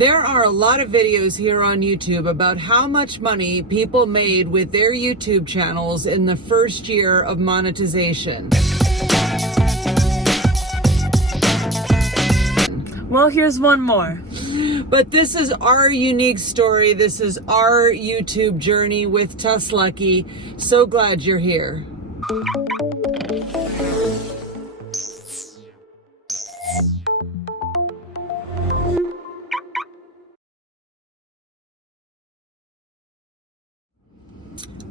There are a lot of videos here on YouTube about how much money people made with their YouTube channels in the first year of monetization. Well, here's one more. But this is our unique story. This is our YouTube journey with TesLUCKY. So glad you're here.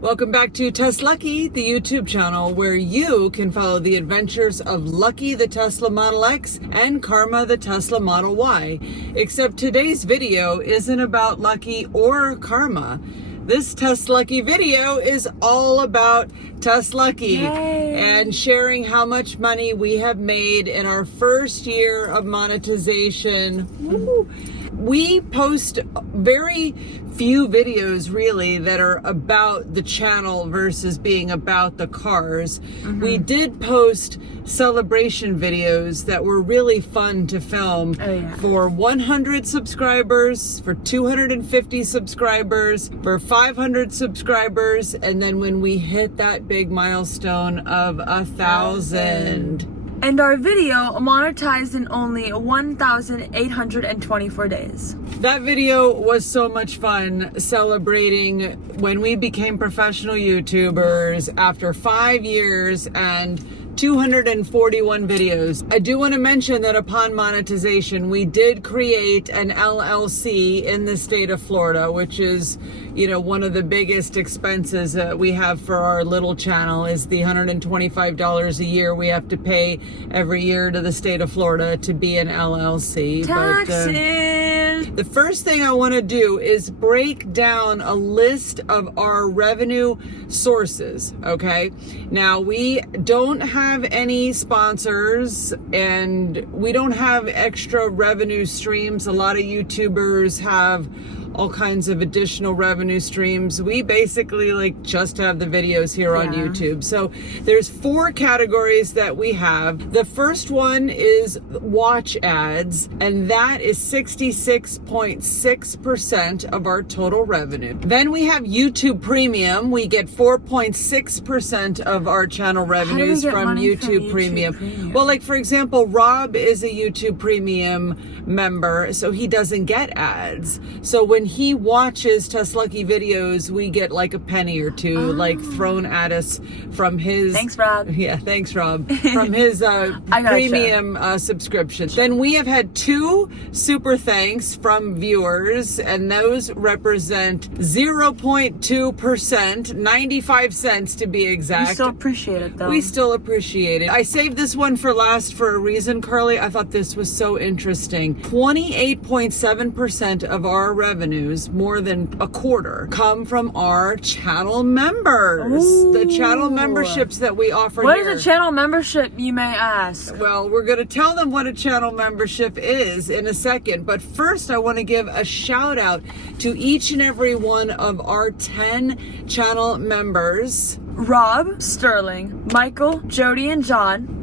Welcome back to TesLUCKY, the YouTube channel where you can follow the adventures of Lucky the Tesla Model X and Karma the Tesla Model Y. Except today's video isn't about Lucky or Karma. This TesLUCKY video is all about TesLUCKY and sharing how much money we have made in our first year of monetization. Woo. We post very few videos really that are about the channel versus being about the cars. We did post celebration videos that were really fun to film for 100 subscribers, for 250 subscribers, for 500 subscribers, and then when we hit that big milestone of 1,000. And our video monetized in only 1,824 days. That video was so much fun, celebrating when we became professional YouTubers after 5 years and 241 videos. I do want to mention that upon monetization, we did create an LLC in the state of Florida, which is, you know, one of the biggest expenses we have for our little channel is the $125 a year we have to pay every year to the state of Florida to be an LLC. Taxes! The first thing I want to do is break down a list of our revenue sources, okay? Now, we don't have any sponsors and we don't have extra revenue streams. A lot of YouTubers have all kinds of additional revenue streams. We basically just have the videos here on YouTube. So there's 4 categories that we have. The first one is watch ads, and that is 66.6% of our total revenue. Then we have YouTube Premium. We get 4.6% of our channel revenues from YouTube Premium. Well, like for example, Rob is a YouTube Premium member, so he doesn't get ads. So when he watches TesLUCKY videos, we get like a penny or two thrown at us from his... Thanks, Rob. Yeah, thanks, Rob. From his premium subscription. Then we have had 2 super thanks from viewers, and those represent 0.2%, 95 cents to be exact. We still appreciate it, though. We still appreciate it. I saved this one for last for a reason, Carly. I thought this was so interesting. 28.7% of our revenues, more than a quarter, come from our channel members. Ooh. The channel memberships that we offer What here. is a channel membership, you may ask? Well, we're going to tell them what a channel membership is in a second, but first I want to give a shout out to each and every one of our 10 channel members. Rob, Sterling, Michael, Jody, and John,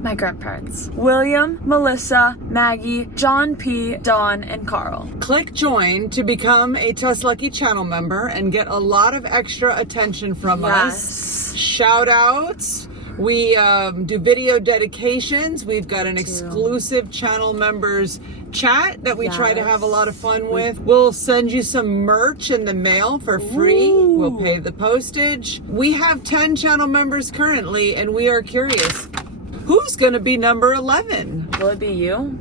my grandparents, William, Melissa, Maggie, John P, Dawn, and Carl. Click join to become a TesLUCKY channel member and get a lot of extra attention from us. Shout outs. We do video dedications. We've got an exclusive channel members chat that we try to have a lot of fun with. We'll send you some merch in the mail for free. Ooh. We'll pay the postage. We have 10 channel members currently, and we are curious, who's going to be number 11? Will it be you?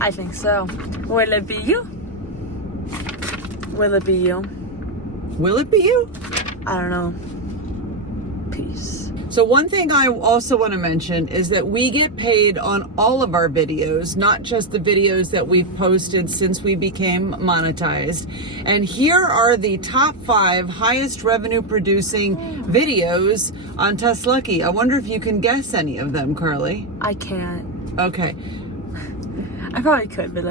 I think so. Will it be you? Will it be you? Will it be you? I don't know. Peace. So one thing I also want to mention is that we get paid on all of our videos, not just the videos that we've posted since we became monetized. And here are the top 5 highest revenue producing videos on TesLUCKY. I wonder if you can guess any of them, Carly. I can't. Okay. I probably could, but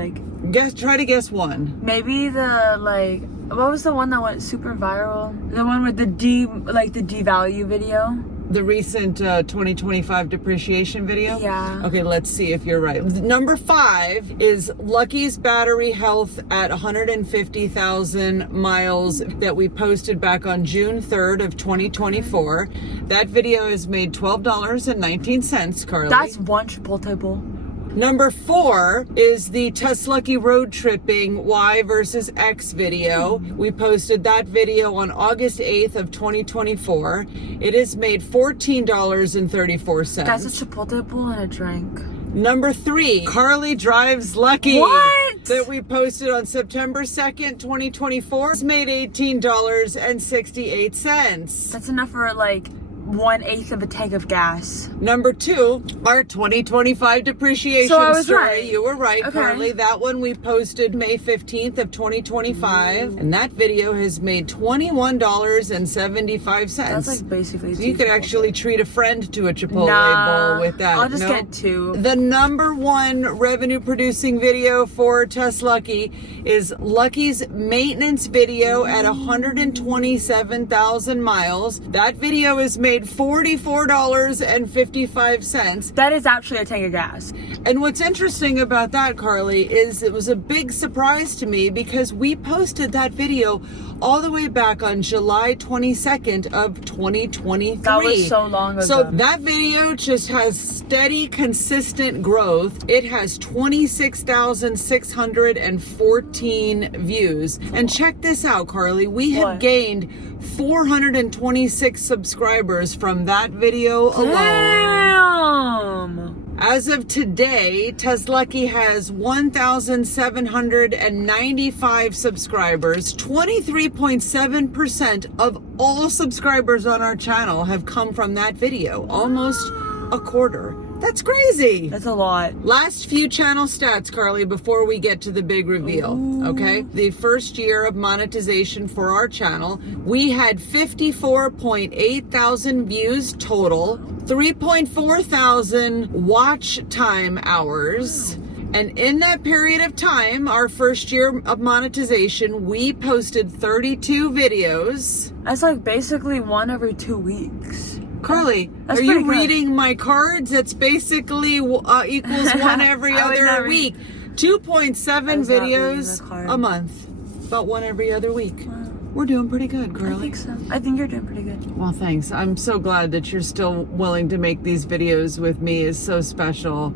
try to guess one. Maybe what was the one that went super viral? The one with the devalue video? The recent 2025 depreciation video? Yeah. Okay, let's see if you're right. Number 5 is Lucky's battery health at 150,000 miles that we posted back on June 3rd of 2024. That video has made $12.19, Carly. That's one Chipotle. Number 4 is the TesLUCKY road tripping Y versus X video. We posted that video on August 8th of 2024. It has made $14.34. That's a Chipotle and a drink. Number 3, Carly Drives Lucky. What? That we posted on September 2nd, 2024. It's made $18.68. That's enough for like 1/8 of a tank of gas. Number 2, our 2025 depreciation So I was story. right. You were right, Okay. Carly. That one we posted May 15th of 2025. And that video has made $21.75. That's like basically So you could actually treat a friend to a Chipotle bowl with that. I'll just No? get 2. The number 1 revenue producing video for TesLUCKY is Lucky's maintenance video at 127,000 miles. That video is made $44.55. That is actually a tank of gas. And what's interesting about that, Carly, is it was a big surprise to me because we posted that video all the way back on July 22nd of 2023. That was so long ago. So that video just has steady, consistent growth. It has 26,614 views. And check this out, Carly. We have What? gained 426 subscribers from that video alone. Damn! As of today, TesLUCKY has 1,795 subscribers. 23.7% of all subscribers on our channel have come from that video. Almost a quarter. That's crazy. That's a lot. Last few channel stats, Carly, before we get to the big reveal, okay? The first year of monetization for our channel, we had 54.8 thousand views total, 3.4 thousand watch time hours. And in that period of time, our first year of monetization, we posted 32 videos. That's like basically 1 every 2 weeks. Carly, That's are you pretty good. reading my cards? It's basically equals 1 every I was other not week. reading- 2.7 I was not reading videos the card. a month. About 1 every other week. Wow. We're doing pretty good, I Carly. think so. I think you're doing pretty good. Well, thanks. I'm so glad that you're still willing to make these videos with me. It's so special.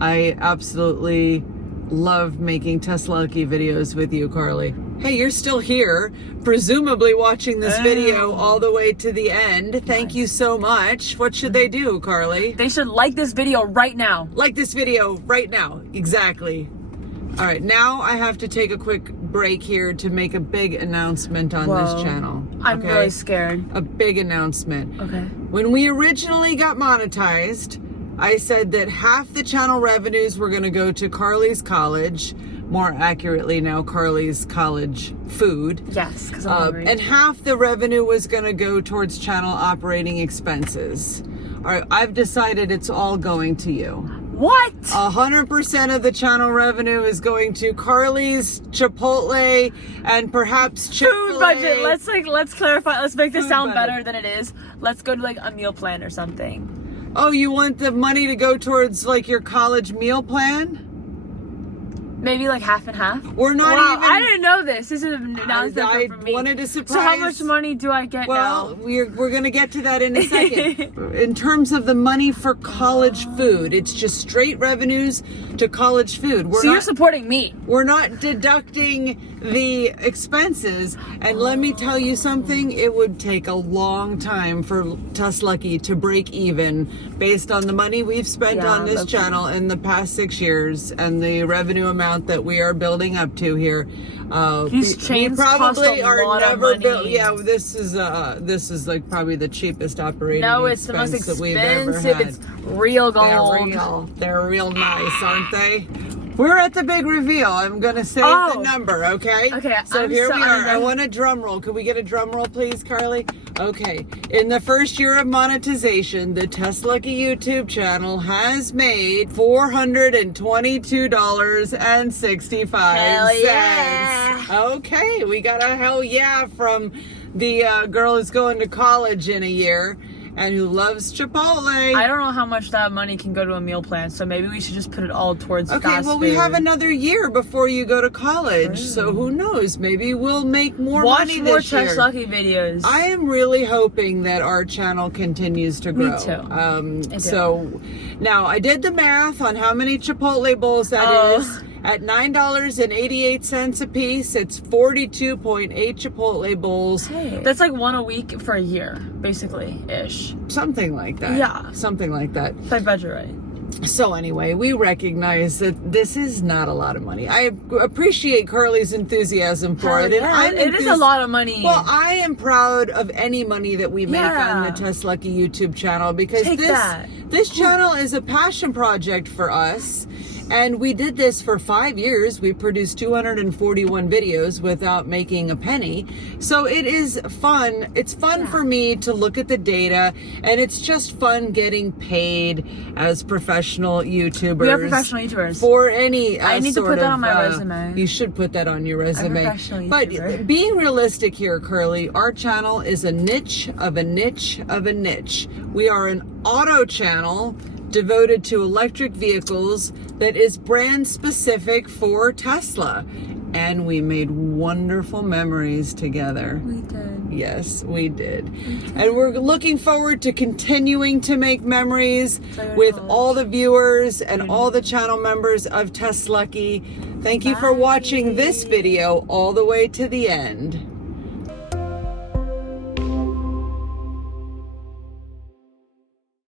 I absolutely love making TesLUCKY videos with you, Carly. Hey, you're still here, presumably watching this video all the way to the end. Thank you so much. What should they do, Carly? They should like this video right now. Like this video right now. Exactly. All right, now I have to take a quick break here to make a big announcement on this channel. I'm okay? really scared. A big announcement. Okay. When we originally got monetized, I said that half the channel revenues were going to go to Carly's college, more accurately now Carly's college food. Yes, because I'm hungry. And half the revenue was going to go towards channel operating expenses. All right, I've decided it's all going to you. What? 100% of the channel revenue is going to Carly's, Chipotle, and perhaps Chick-fil-A. Food budget. Let's clarify. Let's make this Food sound budget. better than it is. Let's go to like a meal plan or something. Oh, you want the money to go towards like your college meal plan? Maybe like half and half. We're not Wow, even. I didn't know this. This is an announcement I for me. wanted to surprise. So how much money do I get Well, now? we're going to get to that in a second. In terms of the money for college food, it's just straight revenues to college food. So you're supporting me. We're not deducting the expenses. And let me tell you something, it would take a long time for TesLUCKY to break even based on the money we've spent on this channel in the past 6 years and the revenue amount that we are building up to here. These chains cost a lot of money. Yeah, this is like probably the cheapest operating No, it's the expense most that we've ever expensive. had. It's real gold. They're real. They're real nice, aren't they? We're at the big reveal. I'm going to say the number, okay? Okay, So I'm here we are. sorry. I want a drum roll. Can we get a drum roll, please, Carly? Okay. In the first year of monetization, the TesLUCKY YouTube channel has made $422.65. Hell yeah. Okay. We got a hell yeah from the girl who's going to college in a year. and who loves Chipotle. I don't know how much that money can go to a meal plan, so maybe we should just put it all towards fast food. We have another year before you go to college, so who knows? Maybe we'll make more money this year. Watch more TesLUCKY videos. I am really hoping that our channel continues to grow. Me too. So now I did the math on how many Chipotle bowls that is. At $9.88 a piece, it's 42.8 Chipotle bowls. Hey, that's like one a week for a year, basically, ish. Something like that. Yeah. Something like that. If I budget right. So anyway, we recognize that this is not a lot of money. I appreciate Carly's enthusiasm for it. And it is a lot of money. Well, I am proud of any money that we make on the TesLUCKY YouTube channel because this channel is a passion project for us. And we did this for 5 years. We produced 241 videos without making a penny. So it is fun. It's fun for me to look at the data, and it's just fun getting paid as professional YouTubers. We are professional YouTubers. For any I need to put that on my resume. You should put that on your resume. I'm a professional YouTuber. But being realistic here, Curly, our channel is a niche of a niche of a niche. We are an auto channel devoted to electric vehicles that is brand specific for Tesla. And we made wonderful memories together. We did. Yes, we did. And we're looking forward to continuing to make memories with all the viewers and all the channel members of TesLUCKY. Thank you for watching this video all the way to the end.